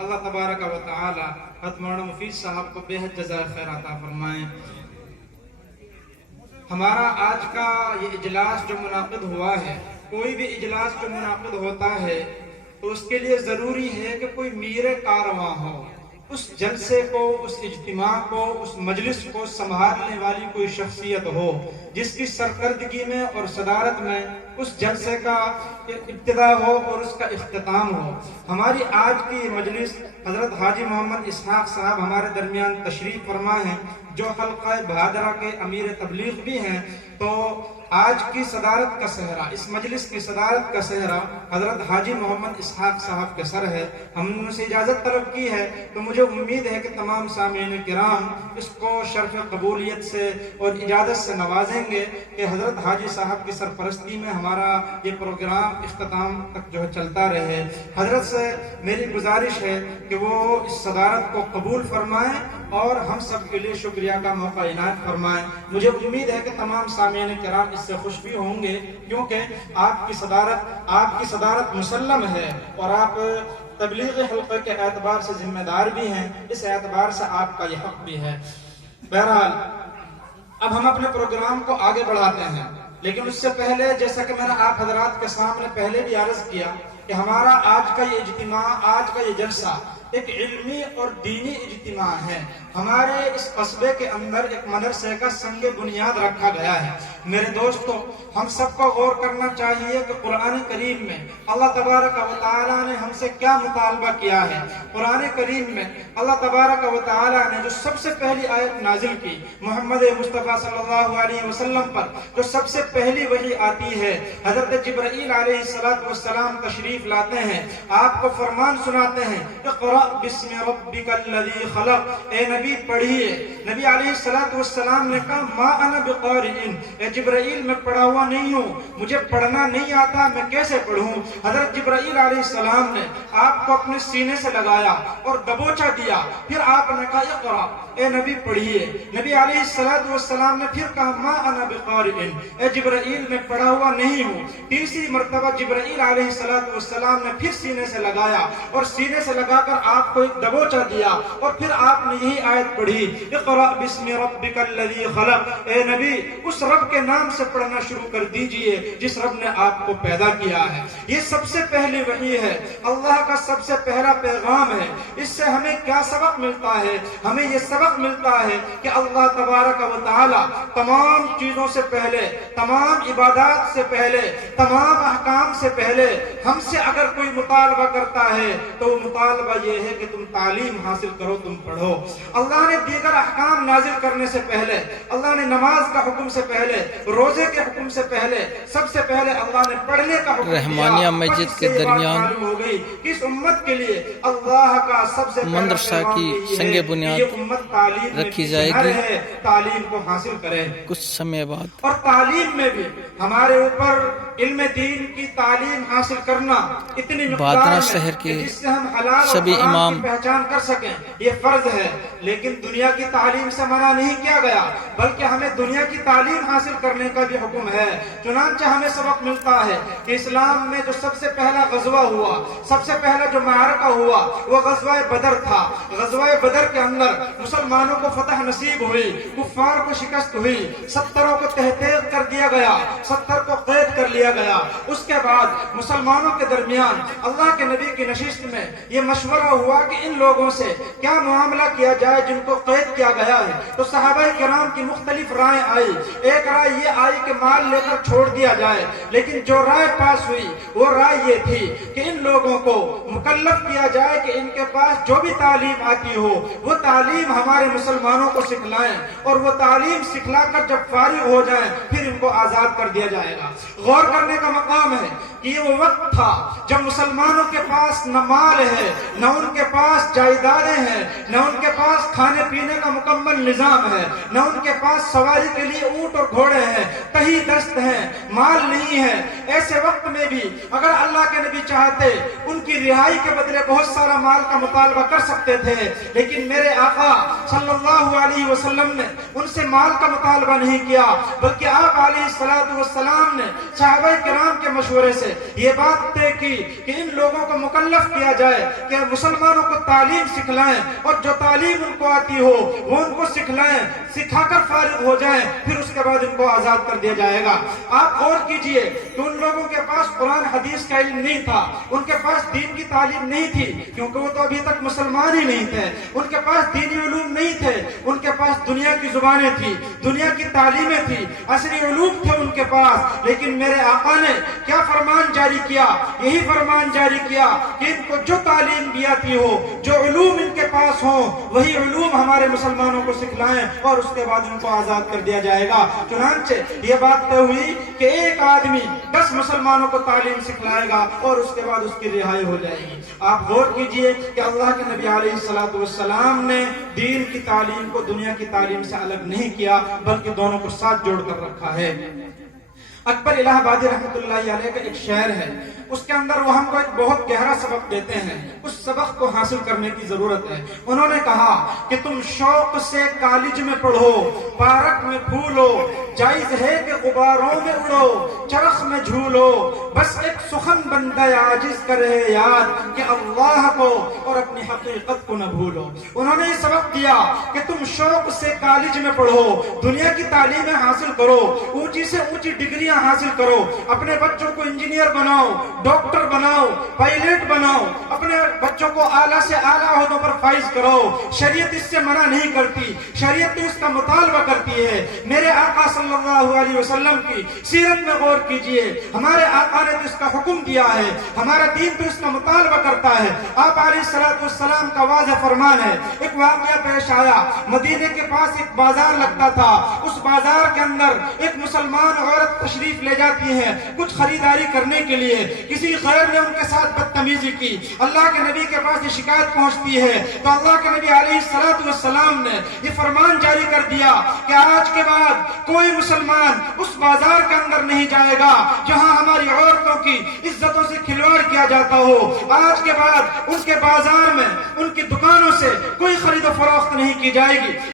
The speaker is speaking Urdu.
اللہ تبارک و تعالی حضرت مولانا مفید صاحب کو بے حد جزائے خیر عطا فرمائیں۔ ہمارا آج کا یہ اجلاس جو منعقد ہوا ہے، کوئی بھی اجلاس جو منعقد ہوتا ہے تو اس کے لیے ضروری ہے کہ کوئی میر کارواں ہو، اس جلسے کو، اس اجتماع کو، اس مجلس کو سنبھالنے والی کوئی شخصیت ہو جس کی سرکردگی میں اور صدارت میں اس جلسے کا ابتدا ہو اور اس کا اختتام ہو۔ ہماری آج کی مجلس حضرت حاجی محمد اسحاق صاحب ہمارے درمیان تشریف فرما ہیں، جو حلقہ بہادرہ کے امیر تبلیغ بھی ہیں، تو آج کی صدارت کا صحرا، اس مجلس کی صدارت کا صحرا حضرت حاجی محمد اسحاق صاحب کے سر ہے۔ ہم نے ان سے اجازت طلب کی ہے تو مجھے امید ہے کہ تمام سامعین کرام اس کو شرف قبولیت سے اور اجازت سے نوازیں گے کہ حضرت حاجی صاحب کی سرپرستی میں ہمارا یہ پروگرام اختتام تک جو ہے چلتا رہے۔ حضرت سے میری گزارش ہے کہ وہ اس صدارت کو قبول فرمائیں اور ہم سب کے لیے شکریہ کا موقع عنایت فرمائیں۔ مجھے امید ہے کہ تمام سامعین کرام اس سے خوش بھی ہوں گے، کیونکہ آپ کی صدارت مسلم ہے اور آپ تبلیغ حلقہ کے اعتبار سے ذمہ دار بھی ہیں، اس اعتبار سے آپ کا یہ حق بھی ہے۔ بہرحال اب ہم اپنے پروگرام کو آگے بڑھاتے ہیں، لیکن اس سے پہلے جیسا کہ میں نے آپ حضرات کے سامنے پہلے بھی عرض کیا کہ ہمارا آج کا یہ اجتماع، آج کا یہ جلسہ ایک علمی اور دینی اجتماع ہے۔ ہمارے اس قصبے کے اندر ایک مدرسے کا سنگ بنیاد رکھا گیا ہے۔ میرے دوستو، ہم سب کو غور کرنا چاہیے کہ قرآن کریم میں اللہ تبارک و تعالی نے ہم سے کیا مطالبہ کیا ہے۔ قرآن کریم میں اللہ تبارک و تعالی نے جو سب سے پہلی آیت نازل کی، محمد مصطفیٰ صلی اللہ علیہ وسلم پر جو سب سے پہلی وحی آتی ہے، حضرت جبرائیل علیہ السلام تشریف لاتے ہیں، آپ کو فرمان سناتے ہیں، اقرأ بسم ربک الذی خلق۔ اے نبی پڑھیے۔ نبی علیہ السلام نے کہا ما انا بقارئ، اے جبرائیل میں پڑھا ہوا نہیں ہوں، مجھے پڑھنا نہیں آتا، میں کیسے پڑھوں؟ حضرت جبرائیل علیہ السلام نے آپ کو اپنے سینے سے لگایا اور دبوچا دیا، پھر آپ نے کہا اقرأ، اے نبی پڑھیے۔ نبی علیہ السلام نے پھر کہا ما انا بقارئ، اے جبرائیل میں پڑھا ہوا نہیں ہوں۔ تیسری مرتبہ جبرائیل علیہ السلام نے پھر سینے سے لگایا اور سینے سے لگا کر آپ کو ایک دبوچا دیا اور پھر آپ نے یہی آیت پڑھی، اقرأ بسم ربک الذی خلق۔ اے نبی اس رب کے نام سے پڑھنا شروع کر دیجئے جس رب نے آپ کو پیدا کیا ہے۔ یہ سب سے پہلی وحی ہے، اللہ کا سب سے پہلا پیغام ہے۔ اس سے ہمیں کیا سبق ملتا ہے؟ ہمیں یہ سبق ملتا ہے کہ اللہ تبارک و تعالی تمام چیزوں سے پہلے، تمام عبادات سے پہلے، تمام احکام سے پہلے ہم سے اگر کوئی مطالبہ کرتا ہے تو وہ مطالبہ یہ ہے کہ تم تعلیم حاصل کرو، تم پڑھو۔ اللہ نے دیگر احکام نازل کرنے سے پہلے، اللہ نے نماز کا حکم سے پہلے، روزے کے حکم سے پہلے، سب سے پہلے اللہ نے پڑھنے کا حکم دیا۔ رحمانیہ مسجد کے درمیان معلوم ہو گئی کہ اس امت کے لیے اللہ کا سب سے پہلا مدرسہ کی سنگ بنیاد یہ امت تعلیم رکھی جائے گی، تعلیم کو حاصل کرے۔ کچھ سمے بعد اور تعلیم میں بھی ہمارے اوپر علم دین کی تعلیم حاصل کرنا اتنی بادرہ شہر کے جس سے ہم حلال سبھی اور حرام امام کی پہچان کر سکیں، یہ فرض ہے۔ لیکن دنیا کی تعلیم سے منع نہیں کیا گیا، بلکہ ہمیں دنیا کی تعلیم حاصل کرنے کا بھی حکم ہے۔ چنانچہ ہمیں سبق ملتا ہے کہ اسلام میں جو سب سے پہلا غزوہ ہوا، سب سے پہلا جو معرکہ ہوا، وہ غزوہ بدر تھا۔ غزوہ بدر کے اندر مسلمانوں کو فتح نصیب ہوئی، کفار کو شکست ہوئی، 70 کو تحقیق کر دیا گیا، 70 کو قید کر لیا گیا۔ اس کے بعد مسلمانوں کے درمیان اللہ کے نبی کی نشست میں یہ مشورہ ہوا کہ ان لوگوں سے کیا معاملہ کیا جائے جن کو قید کیا گیا ہے۔ تو صحابہ کرام کی مختلف رائے آئی۔ ایک رائے یہ آئی کہ مال لے کر چھوڑ دیا جائے، لیکن جو رائے پاس ہوئی وہ رائے یہ تھی کہ ان لوگوں کو مکلف کیا جائے کہ ان کے پاس جو بھی تعلیم آتی ہو وہ تعلیم ہمارے مسلمانوں کو سکھلائیں، اور وہ تعلیم سکھلا کر جب فارغ ہو جائیں پھر ان کو آزاد کر دیا جائے گا۔ غور کرنے کا مقام ہے کہ یہ وہ وقت تھا جب مسلمانوں کے پاس نہ مال ہے، نہ ان کے پاس جائیدادیں ہیں، نہ ان کے پاس کھانے پینے کا مکمل نظام ہے، نہ ان کے پاس سواری کے لیے اونٹ اور گھوڑے ہیں، تہی دست ہیں، مال نہیں ہے۔ ایسے وقت میں بھی اگر اللہ کے نبی چاہتے ان کی رہائی کے بدلے بہت سارا مال کا مطالبہ کر سکتے تھے، لیکن میرے آقا صلی اللہ علیہ وسلم نے ان سے مال کا مطالبہ نہیں کیا، بلکہ آپ علیہ السلام نے صحابہ کرام کے مشورے سے یہ بات طے کی کہ ان لوگوں کو مکلف کیا جائے کہ مسلمانوں کو تعلیم سکھلائیں، اور جو تعلیم ان کو آتی ہو وہ ان کو سکھلائیں، سکھا کر فارغ ہو جائیں، پھر اس کے بعد ان کو آزاد کر دیا جائے گا۔ آپ غور کیجئے کہ ان لوگوں کے پاس قرآن حدیث کا علم نہیں تھا، ان کے پاس دین کی تعلیم نہیں تھی، کیونکہ وہ تو ابھی تک مسلمان ہی نہیں تھے، ان کے پاس دینی علوم نہیں تھے، ان کے پاس دنیا کی زبانیں تھی، دنیا کی تعلیمیں تھی، عصری علوم تھے ان کے پاس۔ لیکن میرے آقا نے کیا فرمان جاری کیا؟ یہی فرمان جاری کیا کہ ان کو جو تعلیم دی آتی ہو، جو علوم ان کے پاس ہوں، وہی علوم ہمارے مسلمانوں کو سکھلائیں، اور اس کے بعد ان کو آزاد کر دیا جائے گا۔ چنانچہ یہ بات طے ہوئی کہ ایک آدمی 10 مسلمانوں کو تعلیم سکھلائے گا، اور اس کے بعد اس کی رہائی ہو جائے گی۔ آپ غور کیجئے کہ اللہ کے نبی علیہ السلام نے دین کی تعلیم کو دنیا کی تعلیم سے الگ نہیں کیا، بلکہ دونوں کو ساتھ جوڑ کر رکھا ہے۔ اکبر الہ آبادی رحمۃ اللہ علیہ کا ایک شعر ہے، اس کے اندر وہ ہم کو ایک بہت گہرا سبق دیتے ہیں، اس سبق کو حاصل کرنے کی ضرورت ہے۔ انہوں نے کہا کہ تم شوق سے کالج میں پڑھو، پارک میں پھولو، جائز ہے کہ غباروں میں اڑو، چرخ میں جھولو، بس ایک سخن بندہ عاجز کرے یاد کہ اللہ کو اور اپنی حقیقت کو نہ بھولو۔ انہوں نے یہ سبق دیا کہ تم شوق سے کالج میں پڑھو، دنیا کی تعلیمیں حاصل کرو، اونچی سے اونچی ڈگریاں حاصل کرو، اپنے بچوں کو انجینئر بناؤ، ڈاکٹر بناؤ، پائلٹ بناؤ، اپنے بچوں کو اعلیٰ سے اعلیٰ عہدوں پر فائز کرو۔ شریعت اس سے منع نہیں کرتی، شریعت تو اس کا مطالبہ کرتی ہے۔ میرے آقا صلی اللہ علیہ وسلم کی سیرت میں غور کیجئے، ہمارے آقا نے تو اس کا حکم دیا ہے، ہمارا دین تو اس کا مطالبہ کرتا ہے۔ آپ علیہ السلام کا واضح فرمان ہے۔ ایک واقعہ پیش آیا، مدینے کے پاس ایک بازار لگتا تھا، اس بازار کے اندر ایک مسلمان عورت تشریف لے جاتی ہے کچھ خریداری کرنے کے لیے، کسی غیر نے ان کے ساتھ بدتمیزی کی، اللہ کے نبی کے پاس یہ شکایت پہنچتی ہے، تو اللہ کے نبی علیہ السلام نے یہ فرمان جاری کر دیا کہ آج کے بعد کوئی مسلمان اس بازار کے اندر نہیں جائے گا جہاں ہماری عورتوں کی عزتوں سے کھلواڑ کیا جاتا ہو۔ آج کے بعد ان کے بازار میں، ان کی دکانوں سے کوئی خرید و فروخت نہیں کی جائے گی۔